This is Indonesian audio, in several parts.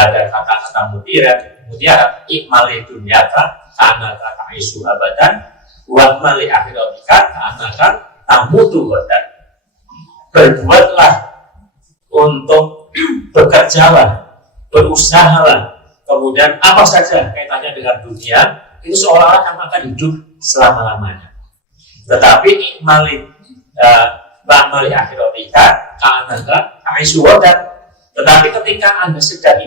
ada kata-kata mutiara ikmali dunyaka kanaka ta'isu abadan wa mali akhiratika kanaka tamutu godan. Berbuatlah untuk bekerjalah, berusahalah, kemudian apa saja kaitannya dengan dunia itu seolah-olah kamu akan hidup selama-lamanya. Tetapi ikmali mali akhiratika kanaka ta'isu godan. Tetapi ketika Anda sedang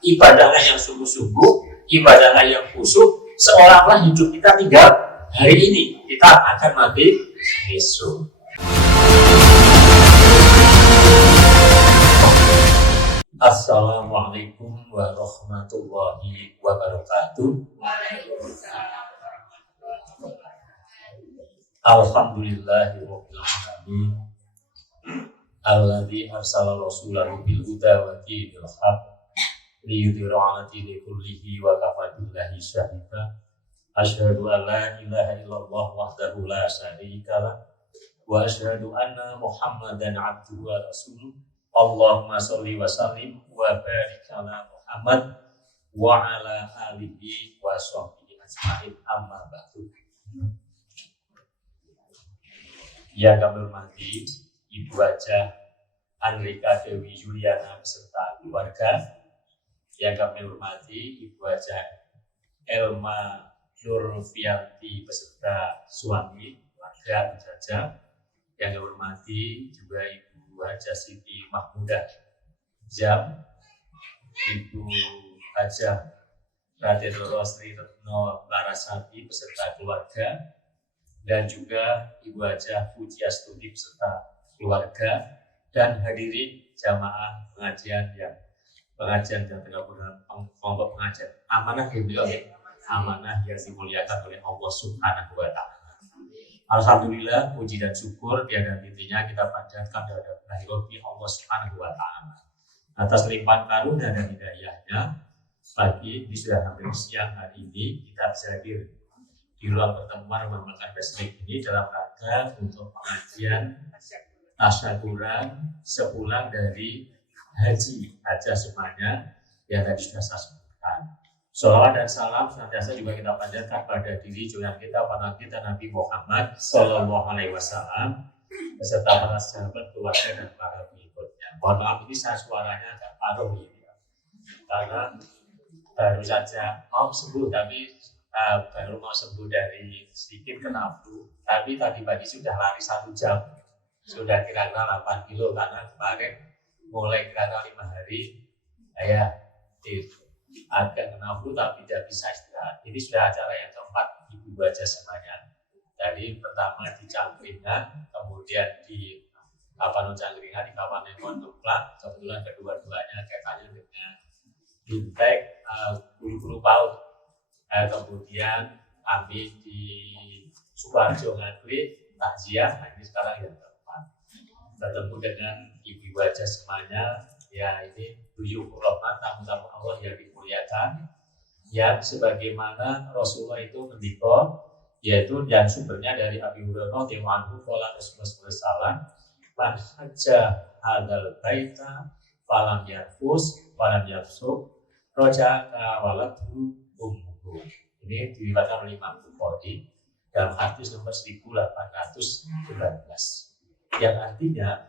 ibadahlah yang sungguh-sungguh, ibadahlah yang khusyuk, seolah-olah hidup kita tinggal hari ini, kita akan mati besok. Assalamualaikum warahmatullahi wabarakatuh. Alhamdulillahirabbil alamin. Alladzi arsala rasulahu bil huda wa dinil haq liyudhhira 'ala dini kullihi wa kafa billahi syahida. Asyhadu an la ilaha illallah wahdahu la syarika lah wa asyhadu anna Muhammadan 'abduhu wa rasuluh. Allahumma shalli wa sallim wa barik 'ala Muhammad wa 'ala alihi wa sahbihi ajma'in. Amma ba'du. Yang kami hormati Ibu Hajah Andrika Dewi Juliana beserta keluarga, yang kami hormati Ibu Hajah Elma Nurfianti beserta suami, keluarga, penjajah, yang kami hormati juga Ibu Hajah Siti Mahmudah Jam, Ibu Hajah Raden Rosri Retno Larasati beserta keluarga, dan juga Ibu Hajah Pujiastuti beserta keluarga, dan hadirin jamaah pengajian yang tergabung dalam kelompok pengajian amanah yang dimuliakan oleh Allah Subhanahu wa Ta'ala. Alhamdulillah, puji dan syukur tiada hentinya kita panjatkan terhadap Allah Subhanahu wa Ta'ala atas limpahan karunia dan hidayahnya. Pagi ini sudah hampir siang hari ini kita bisa hadir di ruang pertemuan memakan beslik ini dalam rangka untuk pengajian tasyakuran sepulang dari haji hajah semuanya yang tadi sudah saya sebutkan. Sholawat dan salam senantiasa juga kita panjatkan pada diri junjungan kita pada kita Nabi Muhammad Sallallahu Alaihi Wasallam beserta para sahabat, keluarga dan para pengikutnya. Mohon maaf ini saya suaranya agak paruh ini karena baru saja mau sembuh dari sedikit kena flu, tapi tadi pagi sudah lari 1 jam. Sudah kira-kira 8 kilo karena kemarin mulai kira-kira 5 hari saya agak kena flu tapi tidak bisa istirahat. Ini sudah acara yang keempat Ibu Hajah semuanya. Jadi pertama di Cangkringan, kemudian di Cangkringan di Kabupaten Pondokplak, kebetulan kedua-duanya kaitannya dengan Bintek guru-guru PAUD. Kemudian kami di Sukoharjo Ngadri takziah, ini sekarang yang bertemu dengan Ibu Hajah semuanya, ya ini buyukur rahmat, tamu-tamu Allah yang dimuliakan, yang sebagaimana Rasulullah itu mendikor, yaitu yang sumbernya dari Abi Hurairah radhiyallahu anhu qala Rasulullah sallallahu man hajja hadzal baita falam yarfus falam yafsuq raja'a waladhu ummuhu. Ini diriwayatkan oleh Imam Bukhari dalam hadis nomor 1819. Yang artinya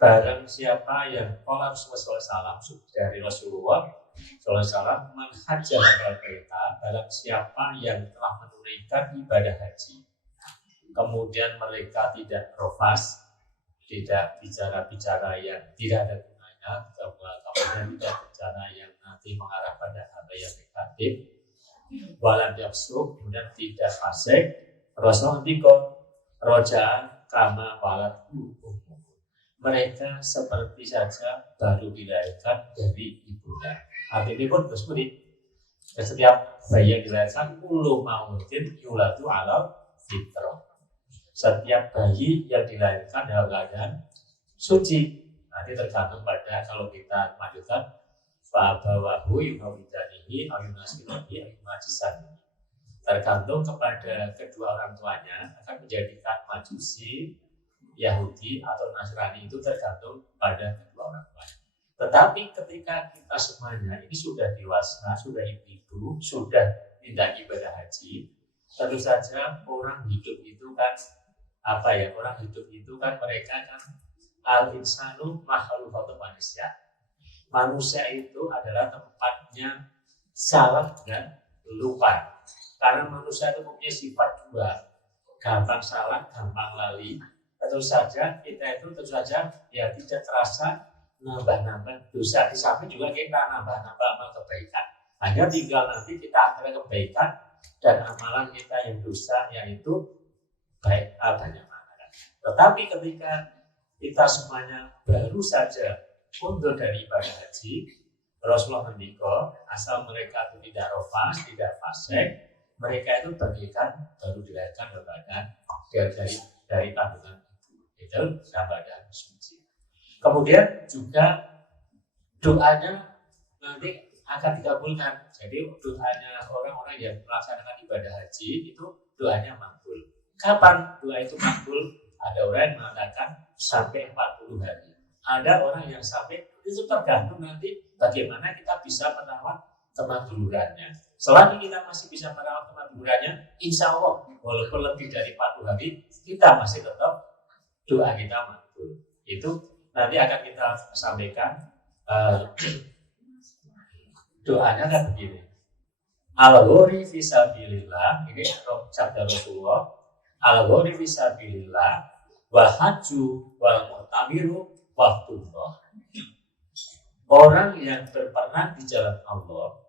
barang siapa yang qala Rasulullah SAW dari Rasulullah SAW man hajja hadzal baita, barang siapa yang telah menunaikan ibadah haji, kemudian mereka tidak rofas, tidak bicara-bicara yang tidak ada gunanya, kemudian tidak bicara yang nanti mengarah pada hal yang negatif, walam yafsuq, kemudian tidak fasik, Rasul ndikon roja kama waladhu ummuhu, mereka seperti saja baru dilahirkan dari ibunya. Artinya pun seperti setiap bayi yang dilahirkan ulu maudin yuladu ala fitrah. Setiap bayi yang dilahirkan dalam keadaan suci. Nanti tergantung pada, kalau kita lanjutkan fa'abawahu yuhawidanihi ayunasironi ayunajisan, tergantung kepada kedua orang tuanya akan menjadikan Majusi, Yahudi atau Nasrani, itu tergantung pada kedua orang tuanya. Tetapi ketika kita semuanya ini sudah dewasa, sudah individu, sudah tidak ibadah haji, tentu saja orang hidup itu kan orang hidup itu kan mereka kan al-insanu makhlukun manusia. Manusia itu adalah tempatnya salah dan lupa. Karena manusia itu punya sifat dua, gampang salah, gampang lali. Tentu saja kita itu ya tidak terasa nambah-nambah dosa, di samping juga kita nambah-nambah amal kebaikan. Hanya tinggal nanti kita antara kebaikan dan amalan kita yang dosa yaitu baik banyak mana. Tetapi ketika kita semuanya baru saja mundur dari ibadah haji, Rasulullah mendikau asal mereka itu tidak rofas, tidak fasik, mereka itu bagikan baru dilahirkan berbadan dari kandungan itu berbadan suci. Kemudian juga doanya nanti akan dikabulkan. Jadi doanya orang-orang yang melaksanakan ibadah haji itu doanya makbul. Kapan doa itu makbul? Ada orang yang mengatakan sampai 40 hari. Ada orang yang sampai, itu tergantung nanti bagaimana kita bisa merawat kemakbulannya. Selagi kita masih bisa merawat kemakbulannya, insya Allah walaupun lebih dari 40 hari, kita masih tetap doa kita makbul. Itu nanti akan kita sampaikan. Doanya kan begini. Al-ghori fisabilillah, ini sabda Rasulullah. Al-ghori fisabilillah wa hajju wal mu'tamiru waftullah. Orang yang berperang di jalan Allah,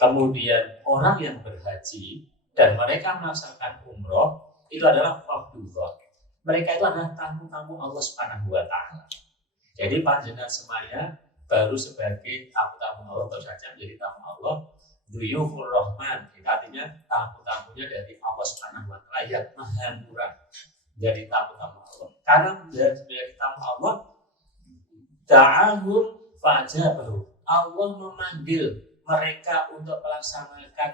kemudian orang yang berhaji dan mereka melaksanakan umroh, itu adalah waftullah. Mereka itu adalah tamu-tamu Allah Subhanahu wa taala. Jadi panjenengan semuanya baru sebagai tamu-tamu Allah saja menjadi tamu Allah. Duyufur Rahman, itu artinya tamu-tamunya dari Allah Subhanahu wa taala yang maha murah. Jadi tamu-tamu Allah. Karena menjadi tamu Allah, ta'ahum fa'ajabahu. Allah memanggil mereka untuk melaksanakan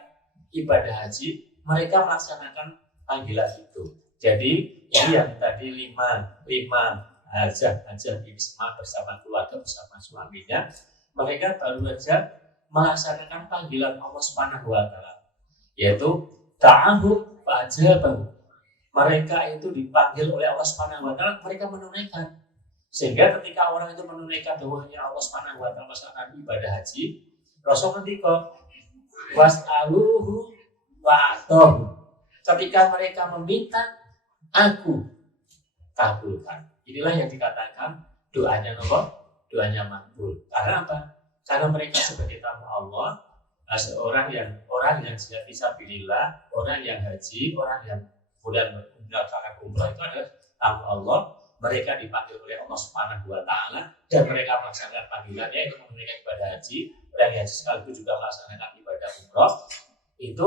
ibadah haji, mereka melaksanakan panggilan itu. Jadi ini yang tadi lima hajah ini semua bersama keluarga, bersama suaminya, mereka baru saja melaksanakan panggilan Allah Subhanahu wa taala, yaitu ta'ahum fa'ajabahu. Mereka itu dipanggil oleh Allah Subhanahu wa taala, mereka menunaikan. Sehingga ketika orang itu menunaikan dawuhnya Allah Subhanahu wa taala melaksanakan ibadah haji, Rasul ketika was'aluhu wa'atahu. Ketika mereka meminta, aku kabulkan. Inilah yang dikatakan doanya apa? Doanya makbul. Karena apa? Karena mereka sebagai tamu Allah, orang yang siap fisabilillah, orang yang haji, orang yang kemudian melaksanakan umrah itu adalah tamu Allah. Mereka dipanggil oleh Allah Subhanahu wa taala dan mereka melaksanakan panggilannya itu menunaikan ibadah haji, orang yang sekaligus juga melaksanakan ibadah umrah. Itu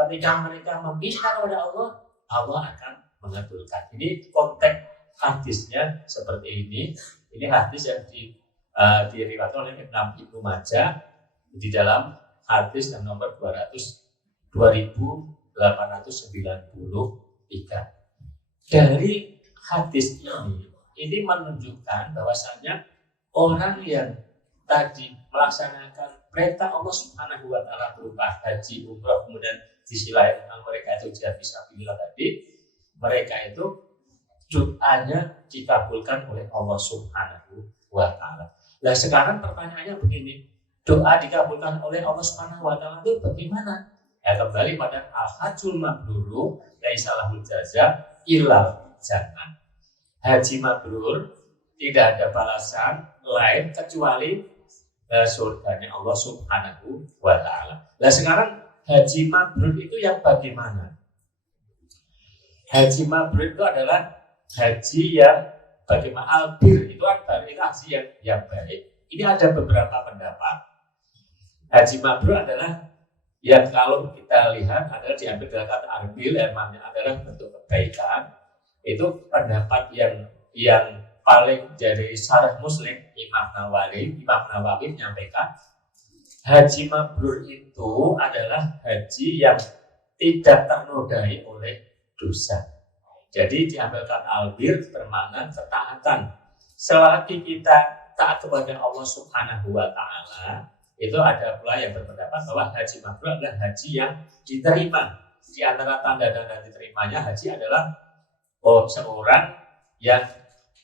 ketika mereka meminta kepada Allah, Allah akan mengabulkan. Ini konteks hadisnya seperti ini. Ini hadis yang diriwayatkan oleh Imam Ibnu Majah di dalam hadis yang nomor 2893. Dari hadis ini menunjukkan bahwasannya orang yang tadi melaksanakan perintah Allah Subhanahu wa taala berupa haji, umrah, kemudian di sisi lain mereka itu jihad fisabilillah tadi, mereka itu doanya dikabulkan oleh Allah Subhanahu wa taala. Nah, sekarang pertanyaannya begini, doa dikabulkan oleh Allah Subhanahu wa taala itu bagaimana? Ya, kembali pada al-hajjul mabrur laisa lahul jaza illal jannah. Haji mabrur tidak ada balasan lain kecuali surganya Allah Subhanahu wa taala. Nah, sekarang haji mabrur itu yang bagaimana? Haji mabrur itu adalah haji yang bagaimana, albir itu kan itu haji yang baik. Ini ada beberapa pendapat. Haji mabrur adalah yang kalau kita lihat adalah diambil dari kata albir, yang adalah bentuk kebaikan. Itu pendapat yang paling dari syarah Muslim Imam Nawawi menyampaikan haji mabrur itu adalah haji yang tidak ternodai oleh dosa. Jadi diambilkan albir bermakna ketaatan. Selagi kita taat kepada Allah Subhanahu wa Ta'ala, itu ada pula yang berpendapat bahwa haji mabrur adalah haji yang diterima. Di antara tanda-tanda diterimanya haji adalah seorang yang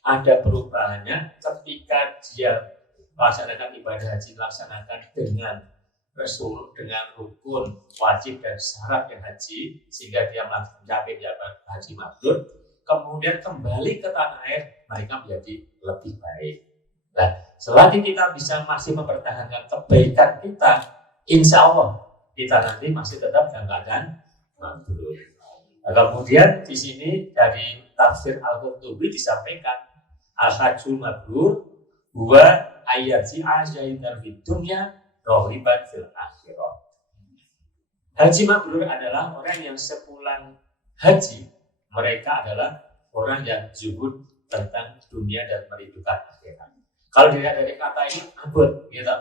ada perubahannya ketika dia melaksanakan ibadah haji, dilaksanakan dengan rukun, wajib dan syarat yang haji, sehingga dia mencapai haji mabrur, kemudian kembali ke tanah air, mereka menjadi lebih baik. Nah, selagi kita bisa masih mempertahankan kebaikan kita, insya Allah kita nanti masih tetap dalam keadaan mabrur. Nah, kemudian di sini dari tafsir Al-Qurtubi disampaikan al-hajjul mabrur huwa ayyaji ajaidar fid dunya rohiban fil akhirah. Haji mabrur adalah orang yang sepulang haji, mereka adalah orang yang zuhud tentang dunia dan merindukan akhirat. Kalau dilihat dari kata ini, abot, gitu.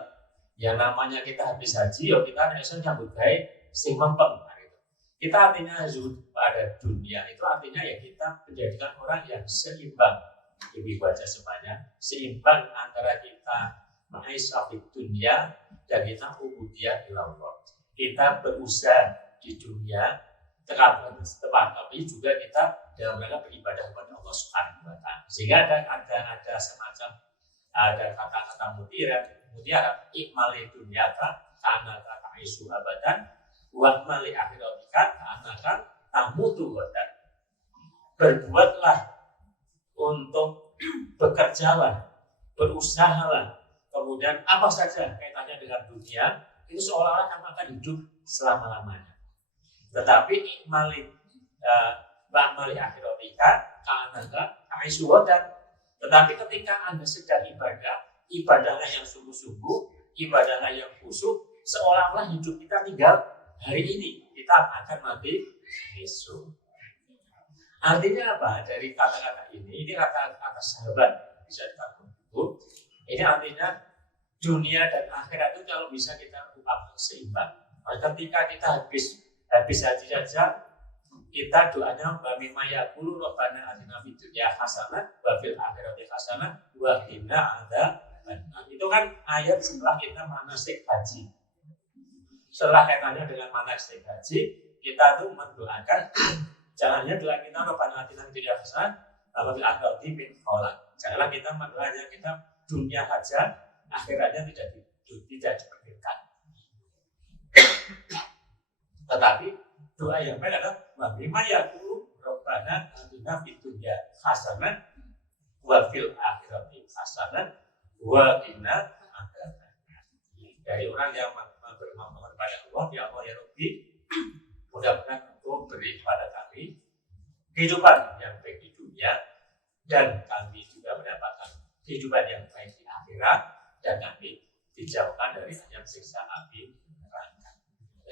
Yang namanya kita habis haji, ya kita harus nyambut baik, sing mempeng. Gitu. Kita artinya zuhud pada dunia, itu artinya ya kita menjadikan orang yang seimbang. Ibu baca semuanya, seimbang antara kita ma'isah di dunia dan kita ubudiyah ila Allah. Kita berusaha di dunia tepat, tapi juga kita dalam rangka beribadah kepada Allah Subhanahu wa Ta'ala. Sehingga ada semacam ada kata-kata mutiara ikmali dunyaka ka'annaka ta'isu abadan wa ikmali akhiratika ka'annaka tamutu ghadan. Berbuatlah untuk bekerjalah, berusahalah, kemudian apa saja kaitannya dengan dunia itu seolah-olah kamu akan hidup selama-lamanya. Tetapi ikmali ba'mali akhiratika ka'annaka ta'isu ghadan. Tetapi ketika Anda sedang ibadahlah yang sungguh-sungguh, ibadahlah yang khusyuk, seolah-olah hidup kita tinggal hari ini, kita akan mati besok. Artinya apa? Dari kata-kata ini kata-kata sahabat, bisa dikatakan itu. Ini artinya dunia dan akhirat itu kalau bisa kita ubah seimbang. Ketika kita habis haji saja, kita doanya wa mimma yaqulu rabbana atina fid dunya hasanah wa fil akhirati hasanah wa qina adzabannar. Itu kan ayat setelah kita manasik haji. Setelah kaitannya dengan manasik haji, kita tuh mendoakan jangannya doa kita rabbana atina fid dunya hasanah wa fil akhirati min kholak. Janganlah kita mendoanya kita dunia saja, akhiratnya tidak dipikirkan. Tetapi doa yang baik adalah wa bima yaqulu rabbana atina fid dunya hasanah wa fil akhirati hasanah wa qina adzabannar. Dari orang yang bermohon kepada Allah, ya Allah ya Rabbi, mudah-mudahan Engkau beri kepada kami kehidupan yang baik di dunia dan kami juga mendapatkan kehidupan yang baik di akhirat dan kami dijauhkan dari azab siksa api neraka.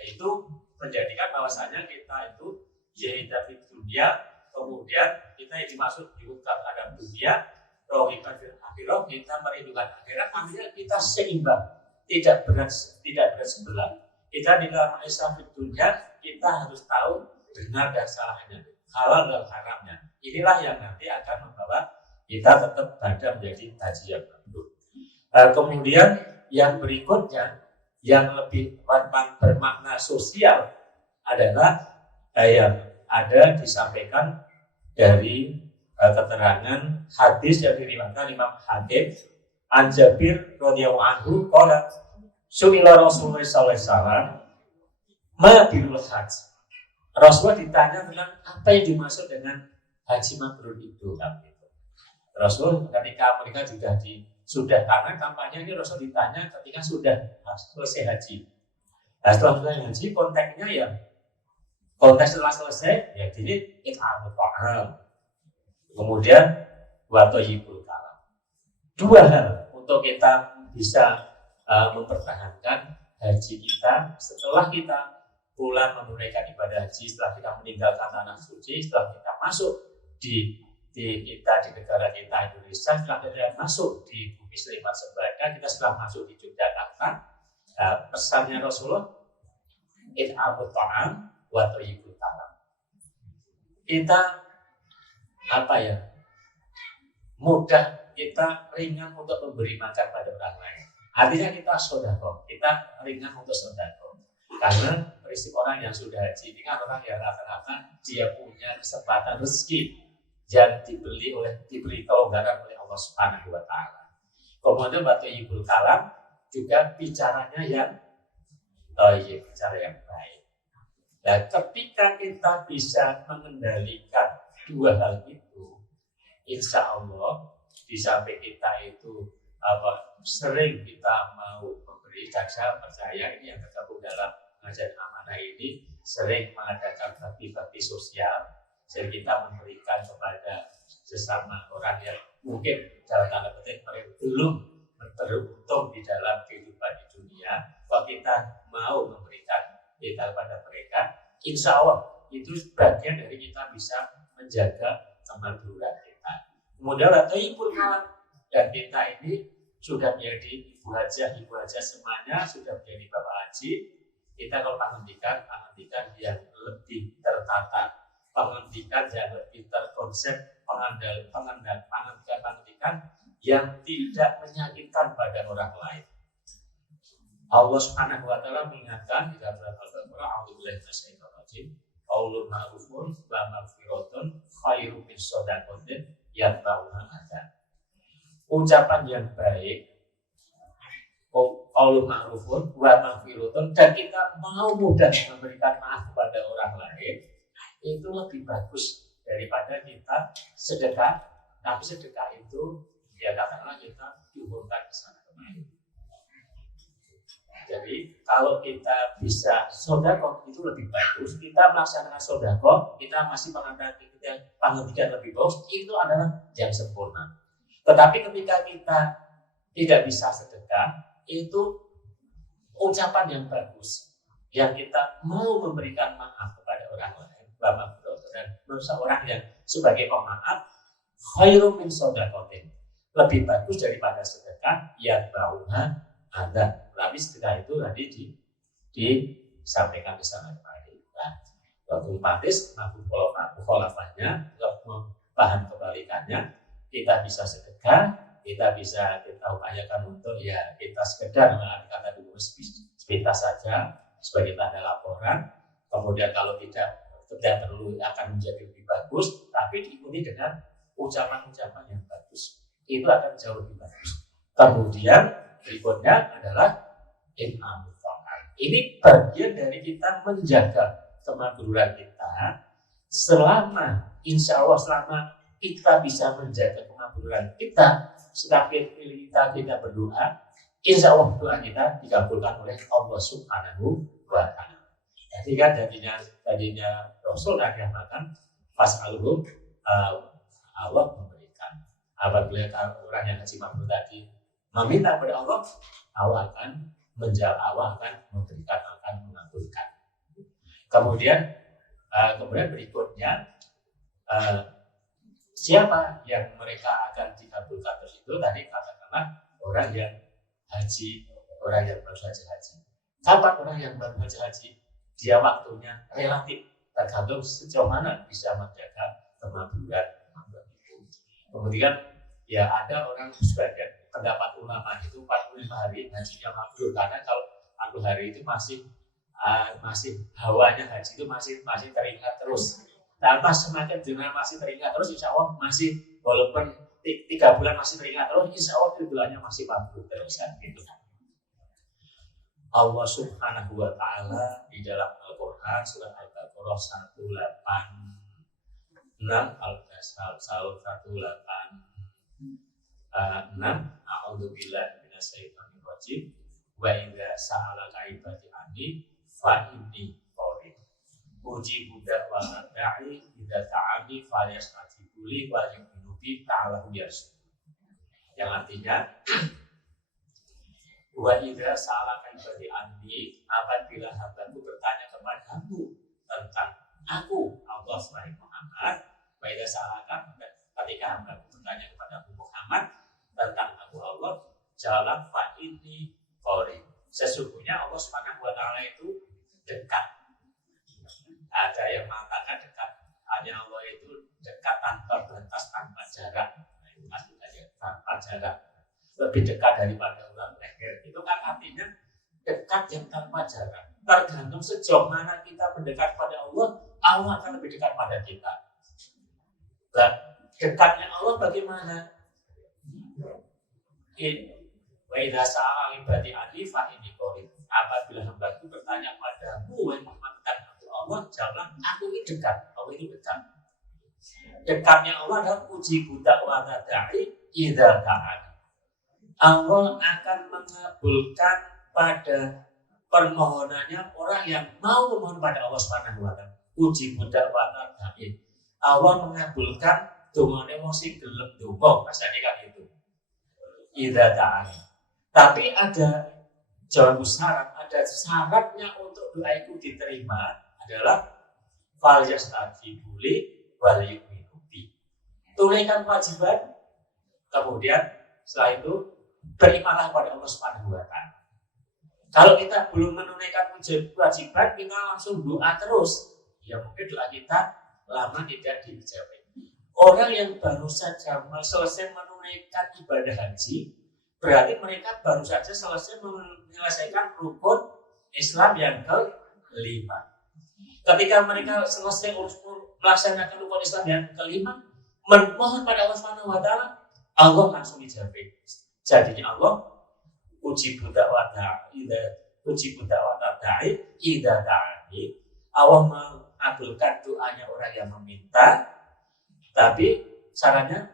Itu menjadikan bahwasanya kita itu yaitu di dunia, kemudian kita yang dimaksud diungkap ada dunia, rohiban fil akhirah, kita merindukan akhirat, artinya kita seimbang, tidak berat sebelah. Kita di dalam ma'isah di dunia, kita harus tahu benar dan salahnya, halal dan haramnya. Inilah yang nanti akan membawa kita tetap berada menjadi haji yang mabrur. Kemudian yang berikutnya yang lebih bermakna sosial adalah yang ada disampaikan dari keterangan hadis yang diriwayatkan Imam Hakim an Jabir radhiyallahu anhu qala su'ila Rasulullah sallallahu alaihi wasallam ma birul hajj. Rasulullah ditanya tentang apa yang dimaksud dengan haji mabrur itu. Rasul ketika mereka sudah karena kampanye ini Rasul ditanya ketika sudah selesai haji. Nah, setelah selesai haji konteksnya ya konteks setelah selesai ya jadi it'amut ta'am. Kemudian wa thayyibul kalam. Dua hal untuk kita bisa mempertahankan haji kita setelah kita pulang menunaikan ibadah haji, setelah kita meninggalkan tanah suci, setelah kita masuk di negara kita Indonesia, setelah kita masuk di bumi Sleman Sebaga, kita setelah masuk di Yogyakarta, pesannya Rasulullah it'amut ta'am wa thayyibul kalam. Kita mudah kita ringan untuk memberi makan pada orang lain. Artinya kita sodako, kita ringan untuk sodako. Karena prinsip orang yang sudah haji ini kan orang yang rata-rata dia punya kesempatan rezeki yang diberi kelonggaran oleh Allah Subhanahu wa Ta'ala. Kemudian waktu Ibul Kalam juga bicaranya yang bicara yang baik. Nah, ketika kita bisa mengendalikan dua hal itu, insya Allah di samping kita itu sering kita mau memberi, dan saya percaya ini yang tergabung dalam pengajian amanah ini sering mengadakan bakti-bakti sosial, jadi kita memberikan kepada sesama orang yang mungkin dalam tanda petik mereka belum beruntung di dalam kehidupan di dunia. Kalau kita mau memberikan kita kepada mereka, insya Allah itu bagian dari kita bisa menjaga kemakmuran kita. Kemudian Ibul Kalam, dan kita ini sudah menjadi ibu hajah semuanya sudah menjadi bapak haji. Kita kalau penghentikan yang lebih tertata, penghentikan yang lebih terkonsep, penghentikan yang tidak menyakitkan pada orang lain. Allah Subhanahu wa Ta'ala mengingatkan di dalam Al-Baqarah, a'udzubillahi minasyaitonir rajim, qaulun ma'rufun wa maghfiratun khairum min shadaqatin yatba'uha adza. Ucapan yang baik, qaulun ma'rufun wa maghfiratun, dan kita mau mudah memberikan maaf kepada orang lain, itu lebih bagus daripada kita sedekah. Tapi sedekah itu ya katakanlah kita dihubungkan ke sana kemari. Jadi kalau kita bisa sodako itu lebih bagus. Kita melaksanakan sodako, kita masih penghentikan lebih bagus, itu adalah yang sempurna. Tetapi ketika kita tidak bisa sedekah, itu ucapan yang bagus, yang kita mau memberikan maaf kepada orang lain, bapak dan seorang yang sebagai pemaaf, khairum min shadaqatin, lebih bagus daripada sedekah yang baunya ada. Tapi sedekah itu tadi disampaikan ke sana kembali. Nah, otomatis mukhalafahnya, bahan kebalikannya, kita bisa sedekah, kita upayakan untuk ya kita sekedar kata dulu sepintas saja sebagai tanda laporan. Kemudian kalau tidak perlu akan menjadi lebih bagus, tapi diikuti dengan ucapan-ucapan yang bagus, itu akan jauh lebih bagus. Kemudian berikutnya adalah in'amul fa'al. Ini bagian dari kita menjaga kemakmuran kita selama insya Allah selama kita bisa menjaga kemakmuran kita, semakin kita berdoa, insya Allah doa kita dikabulkan oleh Allah Subhanahu wa Ta'ala. Jadi kan tadinya Rasul mengatakan fas'alhum, Allah memberikan. Apabila orang yang haji mabrur tadi meminta kepada Allah, Allah akan menjawab, Allah akan memberikan, akan mengabulkan. Kemudian berikutnya siapa yang mereka akan dikabulkan tersebut? Tadi katakanlah orang yang haji, orang yang baru saja haji. Kapan orang yang baru saja haji? Dia waktunya relatif tergantung sejauh mana bisa menjaga kemakmuran itu. Kemudian ya ada orang sebagian pendapat ulama itu 45 hari hajinya mabrur, karena kalau 40 hari itu masih hawanya haji itu masih teringat terus. Nah, pas semakin jenazah masih teringat terus, insya Allah masih, walaupun 3 bulan masih teringat terus, insya Allah tujuannya masih mabrur terus kan gitu. Allah Subhanahu wa Ta'ala di dalam Al-Quran surat Al-Baqarah 186 A'udzubillahi minasyaitonir rajim wa idza sa'alaka ibadi anni fa inni qarib ujibu da'watad da'i idza ta'ani falyastajibu li wa yu'minu bi ta'alahu yarsul. Yang artinya wa idza sa'alaka ibadi anni, apabila hambaku bertanya kepadamu tentang aku Allah selain Muhammad, wa idza sa'alaka, ketika hambaku bertanya kepada Muhammad tentang aku Allah, jawab fa inni qarib, sesungguhnya Allah Subhanahu wa Ta'ala itu dekat. Ada yang mengatakan dekat, hanya Allah itu dekat tanpa batas, tanpa jarak. Nah, itu maksudnya tanpa jarak, lebih dekat daripada ular leher. Itu kan artinya dekat yang tanpa jarak. Tergantung sejauh mana kita mendekat pada Allah, Allah akan lebih dekat pada kita. Dan dekatnya Allah bagaimana? Wa idza sa'ala ibadi anni fa inni qarib. Apabila hamba-Ku bertanya padamu wahai Muhammad tentang Allah, jawablah aku ini dekat. Allah ini dekat. Dekatnya Allah adalah ujibu da'wata da'i idza da'an. Allah akan mengabulkan pada permohonannya orang yang mau memohon pada Allah Subhanahu wa taala. Ujibu da'wata da'i. Allah mengabulkan dongane wong sing gelem donga, rasane kan itu. Idza da'an. Tapi ada jawab syarat, ada syaratnya untuk doa itu diterima adalah fal yastajibu li wal yu'minu bi. Tunaikan kewajiban, kemudian setelah itu berimanlah pada Allah Subhanahu wa taala. Kalau kita belum menunaikan kewajiban, kita langsung doa terus, ya mungkin doa kita lama tidak dijawab. Orang yang baru saja selesai menunaikan ibadah haji, berarti mereka baru saja selesai menyelesaikan rukun Islam yang kelima. Ketika mereka selesai melaksanakan rukun Islam yang kelima, memohon pada Allah Subhanahu wa taala, Allah langsung dijawab. Jadinya Allah ujibu da'wata da'i idza da'ani. Allah mengabulkan doanya orang yang meminta, tapi syaratnya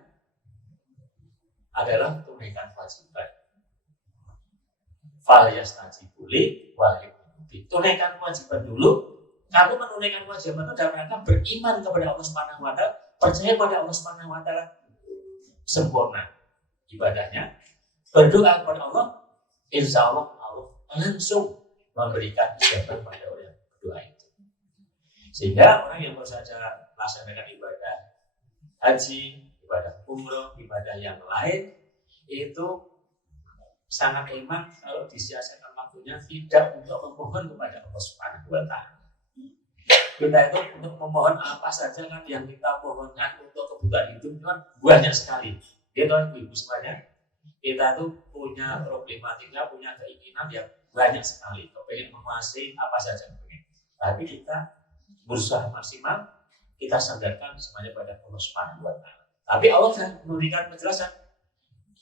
adalah tunaikan kewajiban. Fal yastajibu li wal yu'minu bi. Tunaikan kewajiban dulu. Kamu menunaikan kewajiban itu dalam rangka beriman kepada Allah Subhanahu wa taala, percaya pada Allah Subhanahu wa taala, sempurna ibadahnya, berdoa kepada Allah, insya Allah Allah langsung memberikan ijabah pada orang yang berdoa itu. Sehingga orang yang baru saja melaksanakan ibadah haji, ibadah umroh, ibadah yang lain itu sangat iman kalau disia-siakan waktunya tidak untuk memohon kepada Allah Subhanahu wa taala. Kita itu untuk memohon apa saja kan yang kita mohonkan untuk kebutuhan hidup kan banyak sekali. Gitu ibu semuanya. Kita tuh punya problematika, punya keinginan yang banyak sekali. Kepengen menguasai apa saja kepengen. Tapi kita berusaha maksimal, kita sandarkan semuanya pada Allah Subhanahu wa taala. Tapi Allah sudah memberikan penjelasan.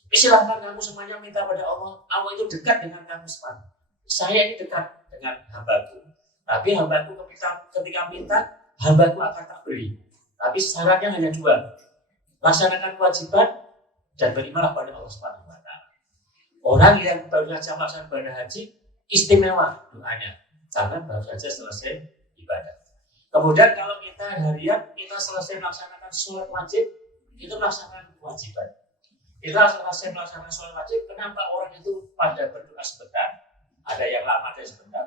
Silahkan kamu semuanya minta pada Allah. Allah itu dekat dengan kamu semua. Saya ini dekat dengan hamba-Ku. Tapi hamba-Ku ketika minta, hamba-Ku akan tak beri. Tapi syaratnya hanya dua. Laksanakan kewajiban dan berimanlah pada Allah Subhanahu wa taala. Orang yang baru saja melaksanakan ibadah haji istimewa doanya karena baru saja selesai ibadah. Kemudian kalau kita harian, kita selesai melaksanakan sholat wajib, itu melaksanakan kewajiban. Kita selesai melaksanakan sholat wajib, kenapa orang itu pada berdoa sebentar? Ada yang lama, ada yang sebentar.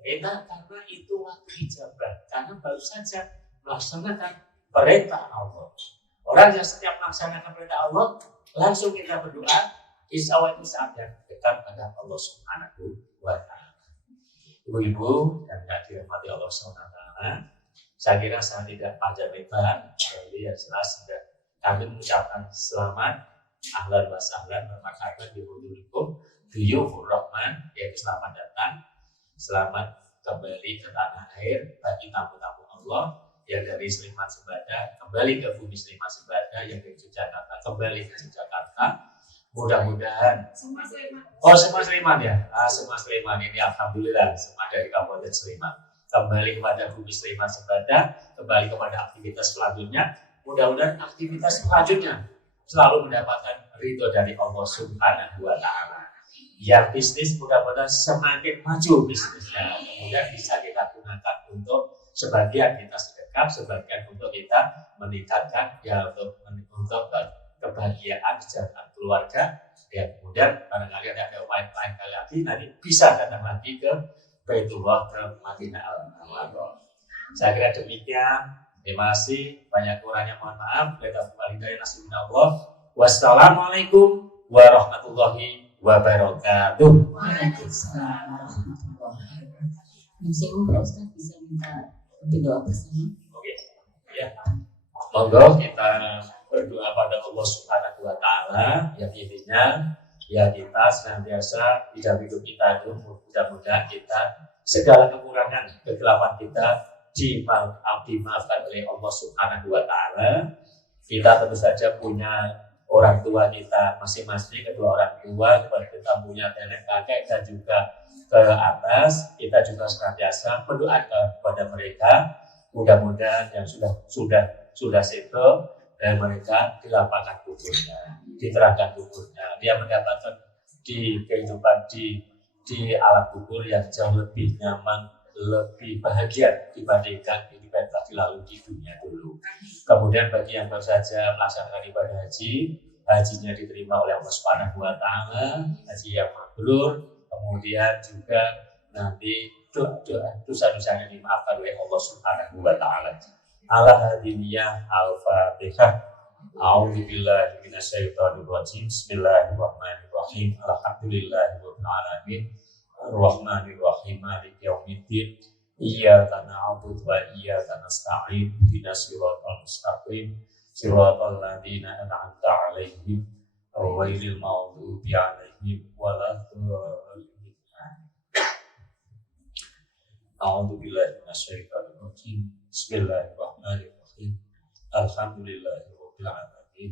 Kita karena itu waktu ijabah, karena baru saja melaksanakan perintah Allah. Orang yang setiap melaksanakan perintah Allah, langsung kita berdoa, insya Allah itu saat yang dekat pada Allah Subhanahu wa taala. Ibu-ibu dan yang dirahmati Allah Subhanahu wa taala, saya kira saya tidak panjang lebar, jadi yang jelas sudah kami mengucapkan selamat, ahlan wa sahlan, marhaban bi hudurikum, duyufur rahman, yaitu selamat datang, selamat kembali ke tanah air bagi tamu-tamu Allah yang dari Sleman Sembada kembali ke bumi Sleman Sembada, yang dari Yogyakarta kembali ke Yogyakarta. Mudah-mudahan semua Sleman ya, semua Sleman ini alhamdulillah semua dari Kabupaten Sleman kembali kepada bumi Sleman Sembada, kembali kepada aktivitas selanjutnya. Mudah-mudahan aktivitas selanjutnya selalu mendapatkan ridho dari Allah Subhanahu wa taala. Yang bisnis mudah-mudahan semakin maju bisnisnya, kemudian bisa kita gunakan untuk sebagian kita sedekah, sebagian untuk kita meningkatkan ya untuk kebahagiaan kesejahteraan keluarga. Ya kemudian barangkali ada lain kali lagi nanti bisa datang lagi ke Baitullah, ke Madinah Al-Munawwarah. Saya kira demikian. Terima kasih, banyak kurangnya mohon maaf. Wassalamualaikum warahmatullahi wabarakatuh. Waalaikumsalam warahmatullahi wabarakatuh. Pak Ustaz bisa minta doa bersama? Oke, ya. Monggo kita berdoa pada Allah Subhanahu wa Ta'ala, yang intinya ya kita senantiasa di dalam hidup kita itu mudah-mudahan kita segala kekurangan, kegelapan kita dimaafkan oleh Allah Subhanahu wa Ta'ala. Kita tentu saja punya orang tua kita masing-masing, kedua orang tua, kita punya nenek kakek dan juga ke atas, kita juga senantiasa berdoa kepada mereka. Mudah-mudahan yang sudah settle dan mereka dilapangkan kuburnya, diterangkan kuburnya. Dia mendapatkan di kehidupan di alam kubur yang jauh lebih nyaman, lebih bahagia dibandingkan kehidupan tadi lalu di dunia dulu. Kemudian bagi yang baru saja melaksanakan ibadah haji, hajinya diterima oleh Allah Subhanahu wa Ta'ala, haji yang mabrur, kemudian juga nanti dosa-dosanya dimaafkan oleh Allah Subhanahu wa Ta'ala. Al-Hadiniyah Al-Fatihah. A'udzubillahi minasyaitonir rajim. Bismillahirrahmanirrahim. Alhamdulillahirabbil alamin. Ar-Rahmanir Rahim. Maliki yaumiddin. Iyyaka na'budu wa iyyaka nasta'in. Ihdinas siratal mustaqim. Siratal ladzina an'amta 'alaihim ghairil maghdubi 'alaihim waladdallin. A'udzubillahi minasyaitonir rajim. Bismillahirrahmanirrahim. Alhamdulillahirabbil alamin.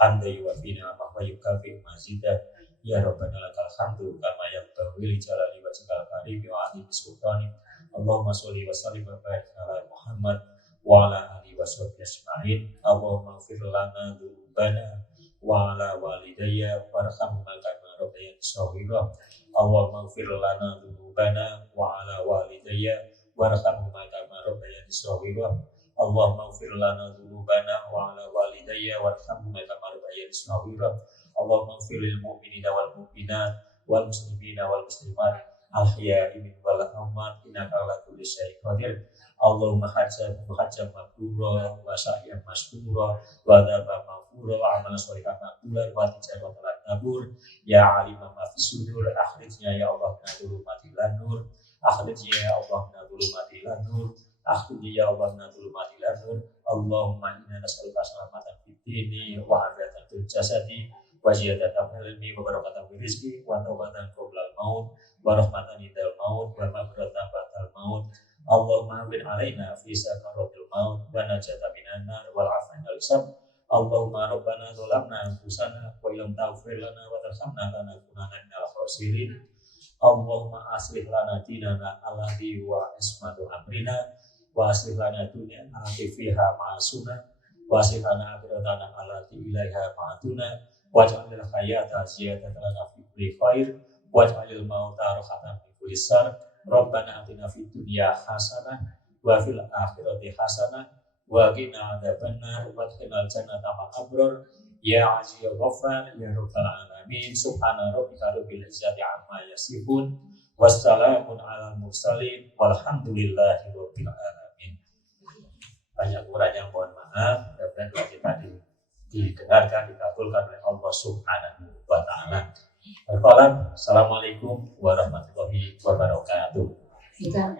Hamdan yuwafi ni'amahu wa yukafi mazidah. Ya Rabbana lakal hamdu kama yanbaghi li jalali wajhikal karim wa 'azimi sultanik. Allahumma sholli wa sallim wa barik ala Muhammad wa ala alihi wa sahbihi ajma'in. Allahumma ighfir lana dzunubana wa ala walidayya warhamhuma kama rabbayani shaghira. Allahumma ighfir lana dzunubana wa ala walidayya warhamhuma kama rabbayani shaghira. Allahumma ighfir lana dzunubana wa ala walidayya warhamhuma kama rabbayani shaghira. Allahumma ighfir lil mu'minina wal mu'minat wal muslimina wal muslimat al-ahya'i minhum wal amwat innaka ala kulli syai'in qadir. Allahumma hajjam mabrura wa sa'yan masrura wa dzaba maghfura wa amalan sholihan maqbulan wa tijaratan lan tabur. Ya alimah ma fis sudur, akhrijna ya Allah min dhulumatil nur, akhrijna ya Allah min dhulumatil nur, akhrijna ya Allah min dhulumatil nur. Allahumma inna nas'aluka salamatan fid dini wa afiyatan fil jasadi wa ziyadatan fil ilmi wa barakatan fil rizqi wa taubatan qabla al-maut wa rahmatan indal maut wa maghfiratan ba'dal maut. Allahumma hawwin 'alaina fi sakaratil maut wa najatan minan nar wal 'afwan wal hisab. Allahumma rabbana zalamna anfusana wa illam taghfir lana wa tarhamna lanakunanna minal khasirin. Allahumma aslih lana dinana alladhi wa ismatu amrina wa aslih lana dunyana allati fiha ma'asuna wa aslih lana akhiratana allati ilaiha ma'atuna waj'alil hayata ziyadatan lana fi kulli khair waj'alil mauta rahatan min kulli shar. Rabbana atina fid dunya hasanah wa fil akhirati hasanah wa qina adzabannar wa qina jannata ma'al abrar. Ya Aziz ya Ghaffar ya Rabbal alamin. Subhana rabbika rabbil izzati amma yasifun wassalamun alal mursalin walhamdulillahi rabbil alamin. Banyak kurangnya mohon maaf, mudah-mudahan doa kita didengarkan, dikabulkan oleh Allah Subhanahu wa Ta'ala. Assalamualaikum warahmatullahi wabarakatuh. Kita